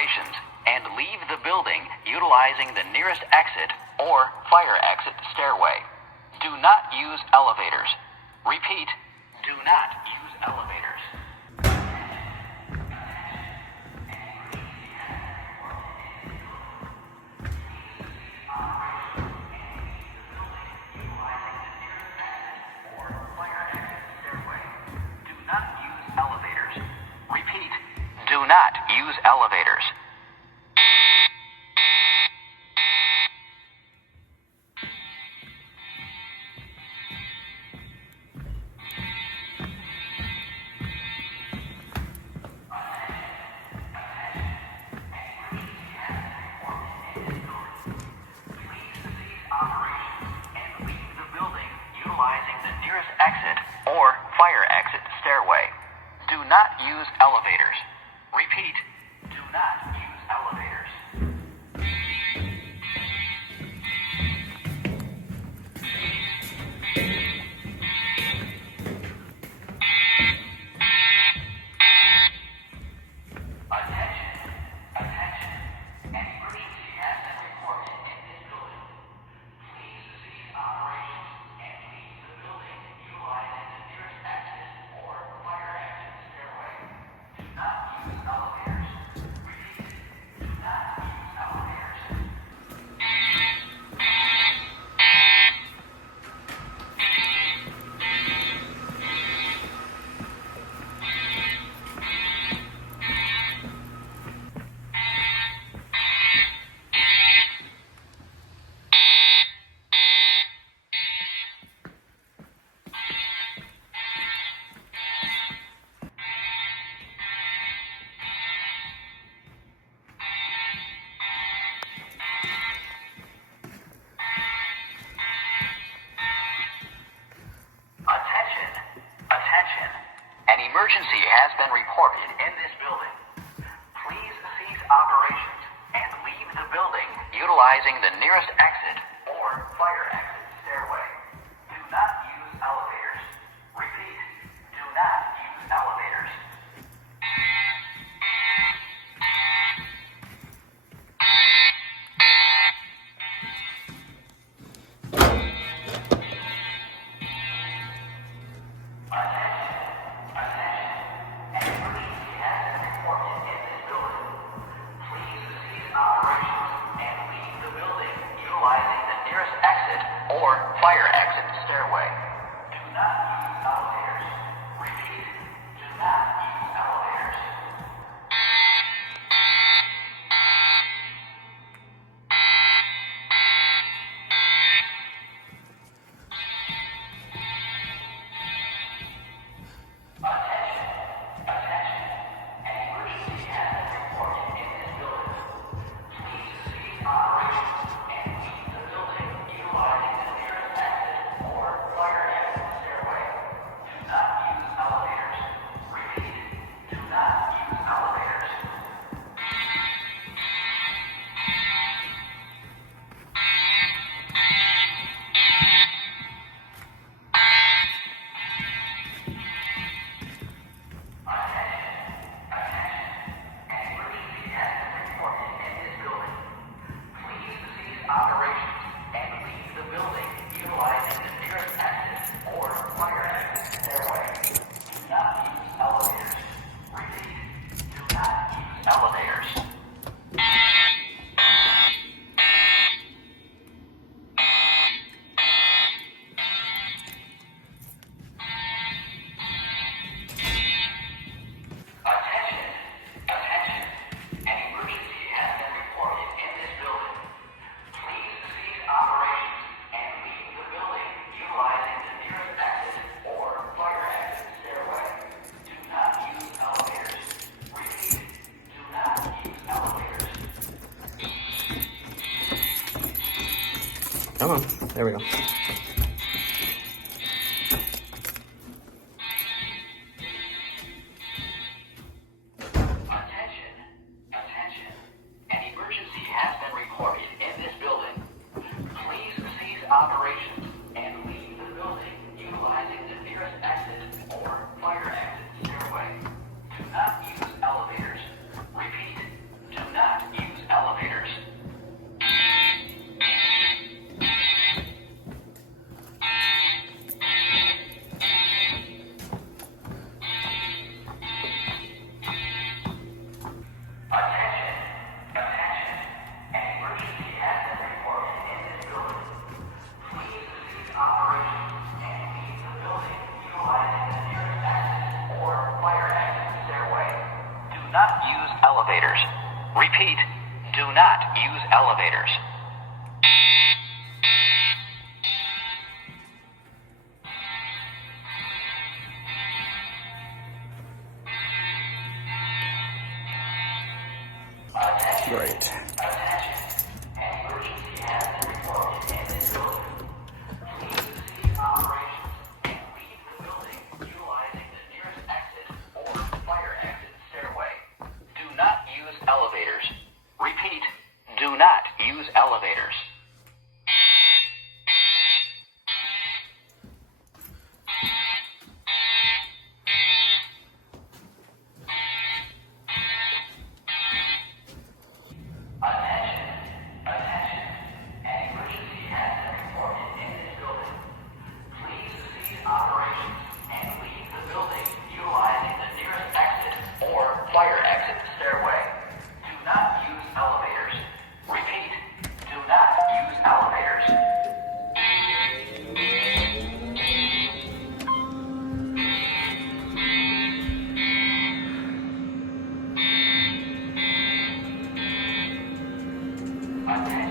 operations and leave the building utilizing the nearest exit or fire exit stairway. Do not use elevators. Repeat, do not use elevators. Repeat, do not use elevators. Utilizing the nearest exit or fire exit stairway. Do not use elevators. Repeat, do not use elevators. Attention, attention. An emergency has been reported in this building. Please cease operations and leave the building utilizing the nearest exit or fire exit stairway. Do not use elevators. Repeat, do not use elevators. Attention, attention. An emergency has been reported in this building. Please cease operations and leave the building utilizing the nearest exit or fire exit stairway. Do not use elevators. Repeat, do not use elevators. Utilizing the nearest exit or fire exit stairway. Do not use elevators. Repeat, do not use elevators. Attention, attention. An emergency has been reported in this building. Please cease operations and leave the building utilizing the nearest exit or fire exit stairway. Do not use elevators. Repeat, do not use elevators. Operations and leave the building utilizing the nearest exit or fire exit stairway. Do not use elevators. Repeat, do not use elevators. Attention, attention. An emergency has been reported in this building. Please cease operations and leave the building utilizing the nearest exit or fire exit stairway. Do not use elevators. Repeat, do not use elevators. Come on. There we go. Attention, attention. An emergency has been reported in this building. Please cease operations and leave the building utilizing the nearest exit or fire exit stairway. Do not use elevators. Repeat, do not Attention.